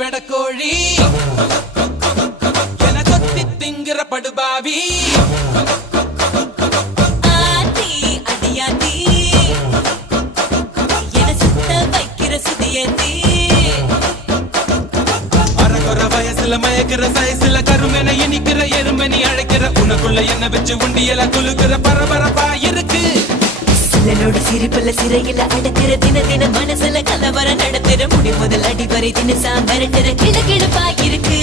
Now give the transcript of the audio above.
பெடக்கோழி என கொத்தி திங்கிற படுபாவி ஆத்தி அடியாத்தி என சுத்த வைக்கிற சுதியத்தி அரகுற வயசுல மயக்கிற சயசுல கருமென இனிக்கிற எருமனி அழைக்கிற உனக்குள்ள என்ன வச்சு உண்டியல குலுக்கிற பரபரப்பா இருக்கு சிலனோட சிரிப்புல சிறையில அடக்கிற தின தின மனசுல கலவரம் நடத்துற முடி முதல் அடிவரை தினசா மிரட்டுற கிழக்கிழப்பா இருக்கு